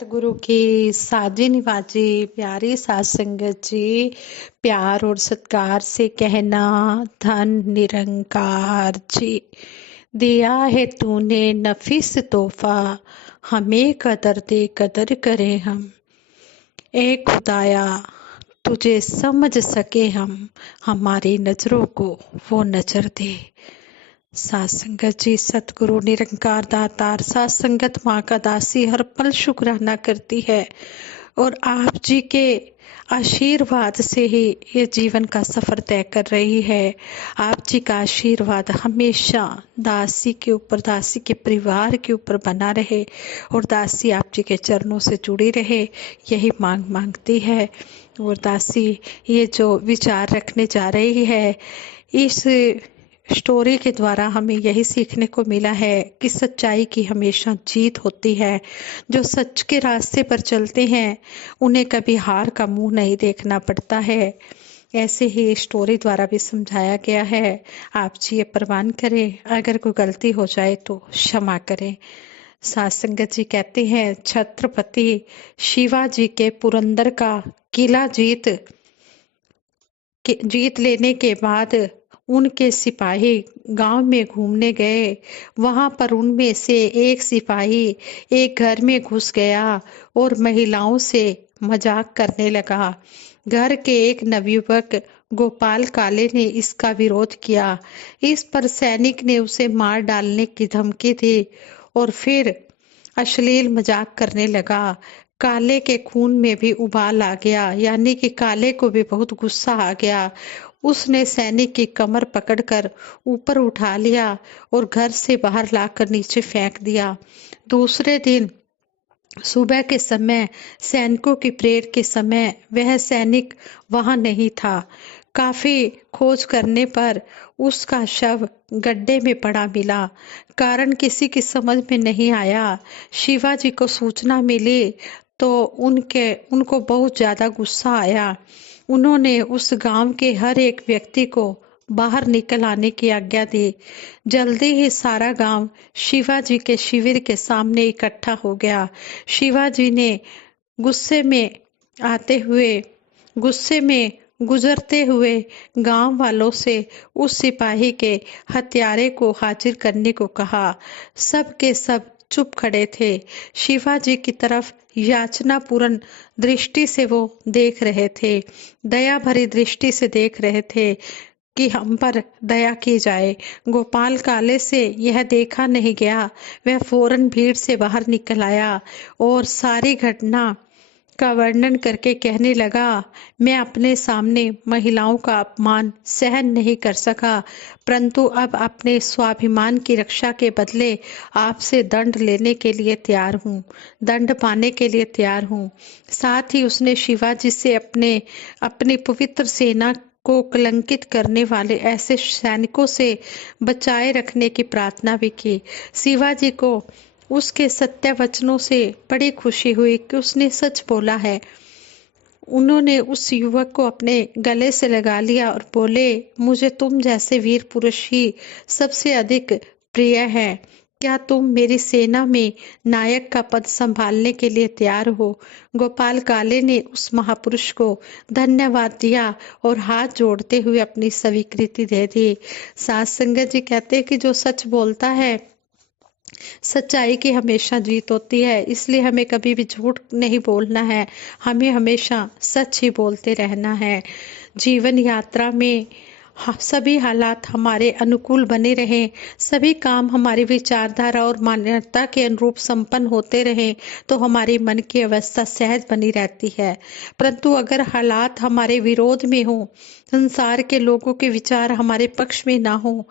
सतगुरु की साजी निवाजी प्यारी साध संगत जी, प्यार और सत्कार से कहना, धन निरंकार जी। दिया है तूने नफीस तोहफा, हमें कदर दे कदर करें हम। ए खुदाया, तुझे समझ सके हम, हमारी नजरों को वो नजर दे। सात संगत जी, सतगुरु निरंकार दातार सात संगत माँ का दासी हर पल शुक्राना करती है और आप जी के आशीर्वाद से ही ये जीवन का सफर तय कर रही है। आप जी का आशीर्वाद हमेशा दासी के ऊपर, दासी के परिवार के ऊपर बना रहे और दासी आप जी के चरणों से जुड़ी रहे, यही मांगती है। और दासी ये जो विचार रखने जा रही है, इस स्टोरी के द्वारा हमें यही सीखने को मिला है कि सच्चाई की हमेशा जीत होती है। जो सच के रास्ते पर चलते हैं उन्हें कभी हार का मुंह नहीं देखना पड़ता है। ऐसे ही स्टोरी द्वारा भी समझाया गया है। आप जी ये प्रवान करें, अगर कोई गलती हो जाए तो क्षमा करें। सात संगत जी कहते हैं, छत्रपति शिवाजी के पुरंदर का किला जीत लेने के बाद उनके सिपाही गांव में घूमने गए। वहां पर उनमें से एक सिपाही एक घर में घुस गया और महिलाओं से मजाक करने लगा। घर के एक नवयुवक गोपाल काले ने इसका विरोध किया। इस पर सैनिक ने उसे मार डालने की धमकी दी और फिर अश्लील मजाक करने लगा। काले के खून में भी उबाल आ गया, यानी कि काले को भी बहुत गुस्सा आ गया। उसने सैनिक की कमर पकड़कर ऊपर उठा लिया और घर से बाहर लाकर नीचे फेंक दिया। दूसरे दिन सुबह के समय, सैनिकों की परेड के समय, वह सैनिक वहां नहीं था। काफी खोज करने पर उसका शव गड्ढे में पड़ा मिला। कारण किसी की समझ में नहीं आया। शिवाजी को सूचना मिली तो उनको बहुत ज्यादा गुस्सा आया। उन्होंने उस गांव के हर एक व्यक्ति को बाहर निकल आने की आज्ञा दी। जल्दी ही सारा गांव शिवाजी के शिविर के सामने इकट्ठा हो गया। शिवाजी ने गुस्से में गुजरते हुए गांव वालों से उस सिपाही के हत्यारे को हाजिर करने को कहा। सब के सब चुप खड़े थे। शिवाजी की तरफ याचनापूर्ण दृष्टि से वो देख रहे थे, दया भरी दृष्टि से देख रहे थे कि हम पर दया की जाए। गोपाल काले से यह देखा नहीं गया। वह फौरन भीड़ से बाहर निकल आया और सारी घटना का वर्णन करके कहने लगा, मैं अपने सामने महिलाओं का अपमान सहन नहीं कर सका, परंतु अब अपने स्वाभिमान की रक्षा के बदले आपसे दंड लेने के लिए तैयार हूँ, दंड पाने के लिए तैयार हूँ। साथ ही उसने शिवाजी से अपनी पवित्र सेना को कलंकित करने वाले ऐसे सैनिकों से बचाए रखने की प्रार्थना भी की। शिवाजी को उसके सत्य वचनों से बड़ी खुशी हुई कि उसने सच बोला है। उन्होंने उस युवक को अपने गले से लगा लिया और बोले, मुझे तुम जैसे वीर पुरुष ही सबसे अधिक प्रिय है। क्या तुम मेरी सेना में नायक का पद संभालने के लिए तैयार हो? गोपाल काले ने उस महापुरुष को धन्यवाद दिया और हाथ जोड़ते हुए अपनी स्वीकृति दे दी। सात संगत जी कहते हैं कि जो सच बोलता है, सच्चाई की हमेशा जीत होती है। इसलिए हमें कभी भी झूठ नहीं बोलना है, हमें हमेशा सच ही बोलते रहना है। जीवन यात्रा में सभी हालात हमारे अनुकूल बने रहें, सभी काम हमारी विचारधारा और मान्यता के अनुरूप संपन्न होते रहें तो हमारी मन की अवस्था सहज बनी रहती है। परंतु अगर हालात हमारे विरोध में हो, संसार के लोगों के विचार हमारे पक्ष में ना हो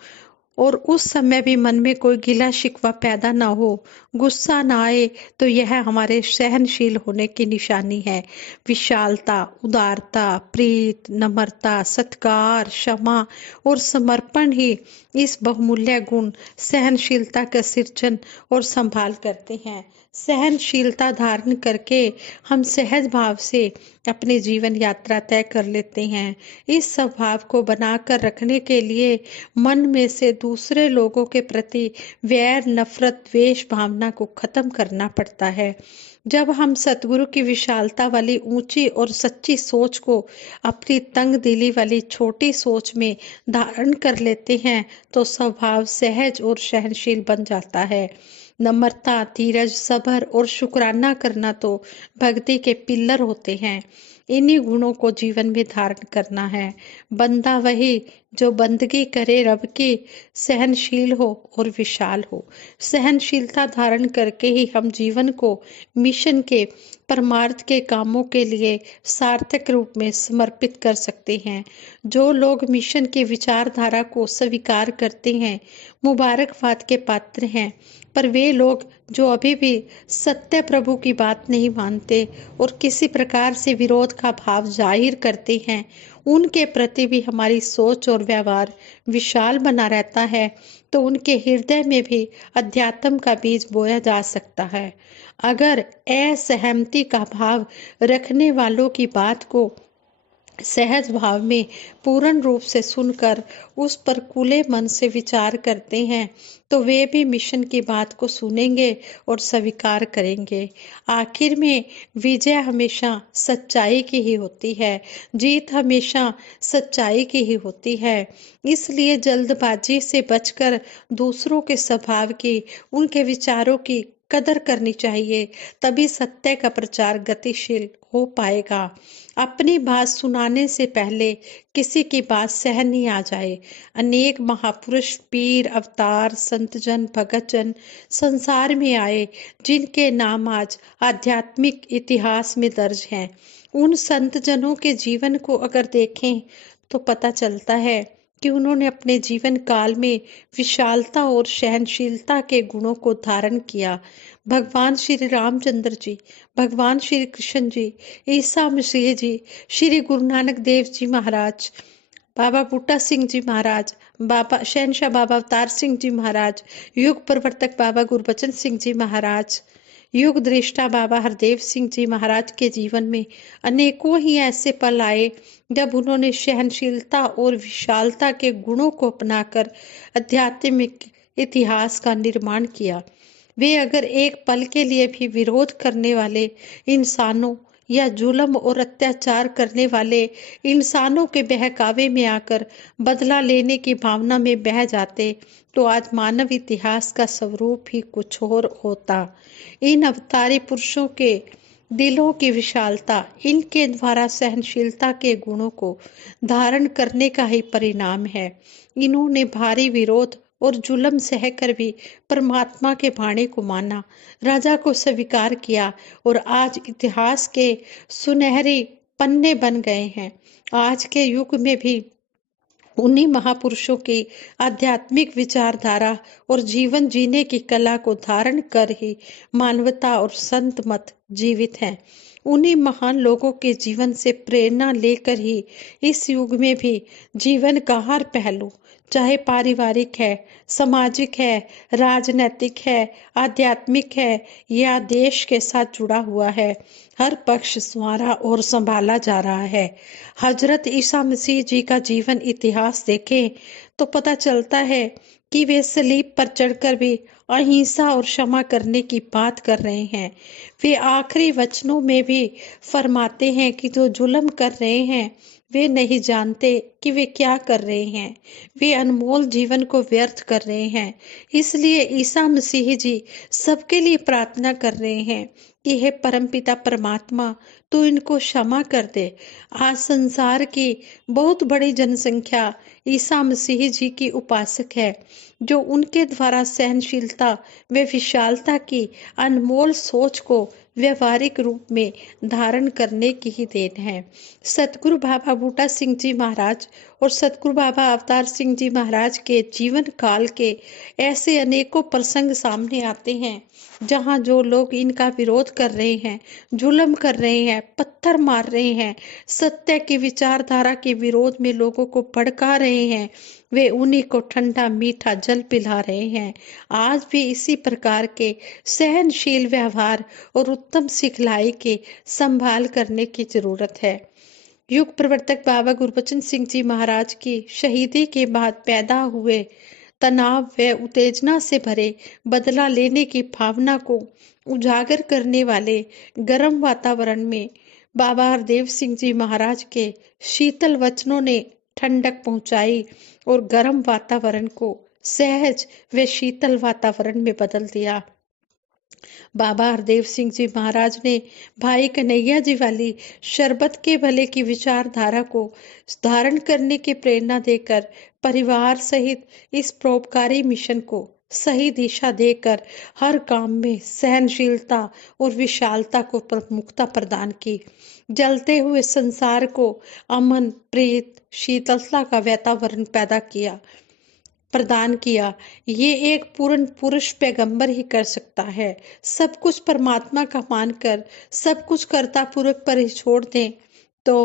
और उस समय भी मन में कोई गिला शिकवा पैदा ना हो, गुस्सा ना आए, तो यह हमारे सहनशील होने की निशानी है। विशालता, उदारता, प्रीत, नम्रता, सत्कार, क्षमा और समर्पण ही इस बहुमूल्य गुण सहनशीलता का सृजन और संभाल करते हैं। सहनशीलता धारण करके हम सहज भाव से अपनी जीवन यात्रा तय कर लेते हैं। इस स्वभाव को बनाकर रखने के लिए मन में से दूसरे लोगों के प्रति वैर, नफरत, द्वेष भावना को खत्म करना पड़ता है। जब हम सतगुरु की विशालता वाली ऊंची और सच्ची सोच को अपनी तंग दिली वाली छोटी सोच में धारण कर लेते हैं तो स्वभाव सहज और सहनशील बन जाता है। नम्रता, धीरज, सब्र और शुक्राना करना तो भक्ति के पिलर होते हैं। इन्हीं गुणों को जीवन में धारण करना है। बंदा वही जो बंदगी करे रब की, सहनशील हो और विशाल हो। सहनशीलता धारण करके ही हम जीवन को मिशन के परमार्थ के कामों के लिए सार्थक रूप में समर्पित कर सकते हैं। जो लोग मिशन की विचारधारा को स्वीकार करते हैं मुबारकबाद के पात्र हैं, पर वे लोग जो अभी भी सत्य प्रभु की बात नहीं मानते और किसी प्रकार से विरोध का भाव जाहिर करते हैं, उनके प्रति भी हमारी सोच और व्यवहार विशाल बना रहता है तो उनके हृदय में भी अध्यात्म का बीज बोया जा सकता है। अगर असहमति का भाव रखने वालों की बात को सहज भाव में पूर्ण रूप से सुनकर उस पर खुले मन से विचार करते हैं तो वे भी मिशन की बात को सुनेंगे और स्वीकार करेंगे। आखिर में विजय हमेशा सच्चाई की ही होती है, जीत हमेशा सच्चाई की ही होती है। इसलिए जल्दबाजी से बचकर दूसरों के स्वभाव की, उनके विचारों की कदर करनी चाहिए, तभी सत्य का प्रचार गतिशील हो पाएगा। अपनी बात सुनाने से पहले किसी की बात सहनी आ जाए। अनेक महापुरुष, पीर, अवतार, संतजन, भगतजन संसार में आए जिनके नाम आज आध्यात्मिक इतिहास में दर्ज हैं। उन संतजनों के जीवन को अगर देखें तो पता चलता है कि उन्होंने अपने जीवन काल में विशालता और सहनशीलता के गुणों को धारण किया। भगवान श्री रामचंद्र जी, भगवान श्री कृष्ण जी, ईसा मसीह जी, श्री गुरु नानक देव जी महाराज, बाबा बूटा सिंह जी महाराज, बाबा शहनशाह बाबा अवतार सिंह जी महाराज, युग प्रवर्तक बाबा गुरबचन सिंह जी महाराज, युग दृष्टा बाबा हरदेव सिंह जी महाराज के जीवन में अनेकों ही ऐसे पल आए जब उन्होंने सहनशीलता और विशालता के गुणों को अपनाकर आध्यात्मिक इतिहास का निर्माण किया। वे अगर एक पल के लिए भी विरोध करने वाले इंसानों या जुल्म और अत्याचार करने वाले इंसानों के बहकावे में आकर बदला लेने की भावना में बह जाते तो आज मानव इतिहास का स्वरूप ही कुछ और होता। इन अवतारी पुरुषों के दिलों की विशालता, इनके द्वारा सहनशीलता के गुणों को धारण करने का ही परिणाम है। इन्होंने भारी विरोध और जुल्म सहकर भी परमात्मा के भाणे को माना, राजा को स्वीकार किया और आज इतिहास के सुनहरे पन्ने बन गए हैं। आज के युग में भी उन्हीं महापुरुषों की आध्यात्मिक विचारधारा और जीवन जीने की कला को धारण कर ही मानवता और संत मत जीवित है। उन्हीं महान लोगों के जीवन से प्रेरणा लेकर ही इस युग में भी जीवन का हर पहलू, चाहे पारिवारिक है, सामाजिक है, राजनैतिक है, आध्यात्मिक है या देश के साथ जुड़ा हुआ है, हर पक्ष संवारा और संभाला जा रहा है। हजरत ईसा मसीह जी का जीवन इतिहास देखें तो पता चलता है कि वे सलीब पर चढ़कर भी अहिंसा और क्षमा करने की बात कर रहे हैं। वे आखिरी वचनों में भी फरमाते हैं कि जो जुल्म कर रहे हैं वे नहीं जानते कि वे क्या कर रहे हैं, वे अनमोल जीवन को व्यर्थ कर रहे हैं। इसलिए ईसा मसीह जी सबके लिए प्रार्थना कर रहे हैं कि हे परमपिता परमात्मा, तू इनको क्षमा कर दे। आज संसार की बहुत बड़ी जनसंख्या ईसा मसीह जी की उपासक है, जो उनके द्वारा सहनशीलता व विशालता की अनमोल सोच को व्यवहारिक रूप में धारण करने की ही देन है। सतगुरु बाबा बूटा सिंह जी महाराज और सतगुरु बाबा अवतार सिंह जी महाराज के जीवन काल के ऐसे अनेकों प्रसंग सामने आते हैं जहां जो लोग इनका विरोध कर रहे हैं, जुल्म कर रहे हैं, पत्थर मार रहे हैं, सत्य की विचारधारा के विरोध में लोगों को भड़का रहे हैं, वे उन्हीं को ठंडा मीठा जल पिला रहे हैं। आज भी इसी प्रकार के सहनशील व्यवहार और उत्तम सिखलाई के संभाल करने की जरूरत है। युग प्रवर्तक बाबा गुरबचन सिंह जी महाराज की शहीदी के बाद पैदा हुए तनाव व उत्तेजना से भरे बदला लेने की भावना को उजागर करने वाले गर्म वातावरण में बाबा हरदेव सिंह जी महाराज के शीतल वचनों ने ठंडक पहुंचाई और गर्म वातावरण को सहज व शीतल वातावरण में बदल दिया। बाबा हरदेव सिंह जी महाराज ने भाई कन्हैया जी वाली शरबत के भले की विचारधारा को धारण करने की प्रेरणा देकर परिवार सहित इस परोपकारी मिशन को सही दिशा देकर हर काम में सहनशीलता और विशालता को प्रमुखता प्रदान की। जलते हुए संसार को अमन, प्रीत, शीतलता का वातावरण प्रदान किया। ये एक पूर्ण पुरुष पैगंबर ही कर सकता है। सब कुछ परमात्मा का मानकर सब कुछ कर्ता पूर्वक पर ही छोड़ दें तो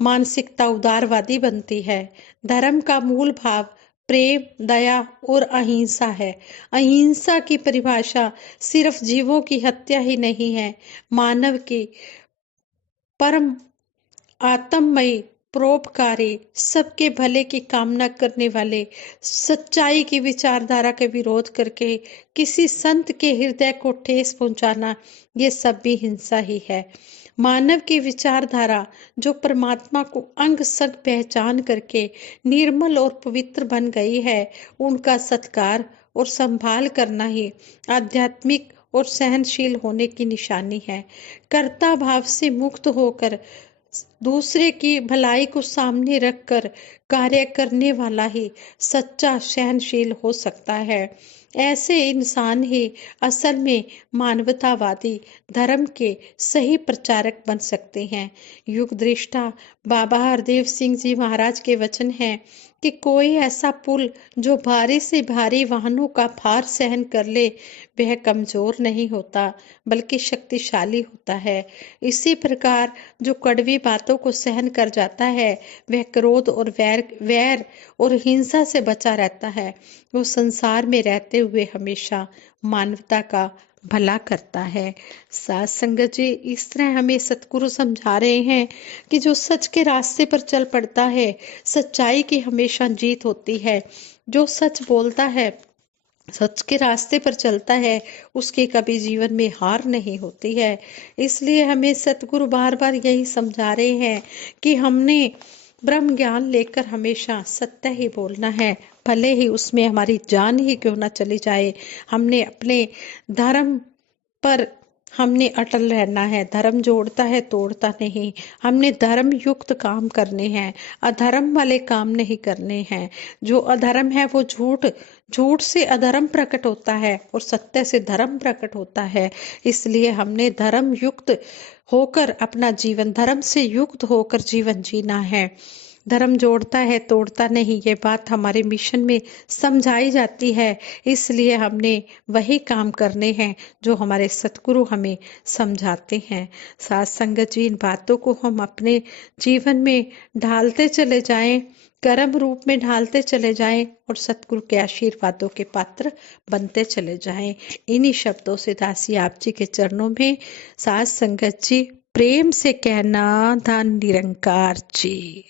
मानसिकता उदारवादी बनती है। धर्म का मूल भाव प्रेम, दया और अहिंसा है। अहिंसा की परिभाषा सिर्फ जीवों की हत्या ही नहीं है, मानव की परम आत्ममयी, परोपकारी, सबके भले की कामना करने वाले, सच्चाई की विचारधारा के विरोध करके किसी संत के हृदय को ठेस पहुंचाना, ये सब भी हिंसा ही है। मानव की विचारधारा जो परमात्मा को अंग संग पहचान करके निर्मल और पवित्र बन गई है, उनका सत्कार और संभाल करना ही आध्यात्मिक और सहनशील होने की निशानी है। कर्ता भाव से मुक्त होकर दूसरे की भलाई को सामने रखकर कार्य करने वाला ही सच्चा सहनशील हो सकता है। ऐसे इंसान ही असल में मानवतावादी धर्म के सही प्रचारक बन सकते हैं। युग दृष्टा बाबा हरदेव सिंह जी महाराज के वचन हैं कि कोई ऐसा पुल जो भारी से भारी वाहनों का भार सहन कर ले, वह कमजोर नहीं होता बल्कि शक्तिशाली होता है। इसी प्रकार जो कड़वी बातों को सहन कर जाता है, वह क्रोध और वैर और हिंसा से बचा रहता है। वो संसार में रहते हुए हमेशा मानवता का भला करता है। साथ संगत जी, इस तरह हमें सतगुरु समझा रहे हैं कि जो सच के रास्ते पर चल पड़ता है, सच्चाई की हमेशा जीत होती है। जो सच बोलता है, सच के रास्ते पर चलता है, उसकी कभी जीवन में हार नहीं होती है। इसलिए हमें सतगुरु बार बार यही समझा रहे हैं कि हमने ब्रह्म ज्ञान लेकर हमेशा सत्य ही बोलना है, भले ही उसमें हमारी जान ही क्यों ना चली जाए। हमने अपने धर्म पर अटल रहना है। धर्म जोड़ता है, तोड़ता नहीं। हमने धर्म युक्त काम करने हैं, अधर्म वाले काम नहीं करने हैं। जो अधर्म है वो झूठ से अधर्म प्रकट होता है और सत्य से धर्म प्रकट होता है। इसलिए हमने धर्म युक्त होकर अपना जीवन, धर्म से युक्त होकर जीवन जीना है। धर्म जोड़ता है, तोड़ता नहीं, ये बात हमारे मिशन में समझाई जाती है। इसलिए हमने वही काम करने हैं जो हमारे सतगुरु हमें समझाते हैं। साथ संगत जी, इन बातों को हम अपने जीवन में ढालते चले जाएं, कर्म रूप में ढालते चले जाएं और सतगुरु के आशीर्वादों के पात्र बनते चले जाएं। इन्हीं शब्दों से दासी आप जी के चरणों में साथ संगत जी प्रेम से कहना, धन निरंकार जी।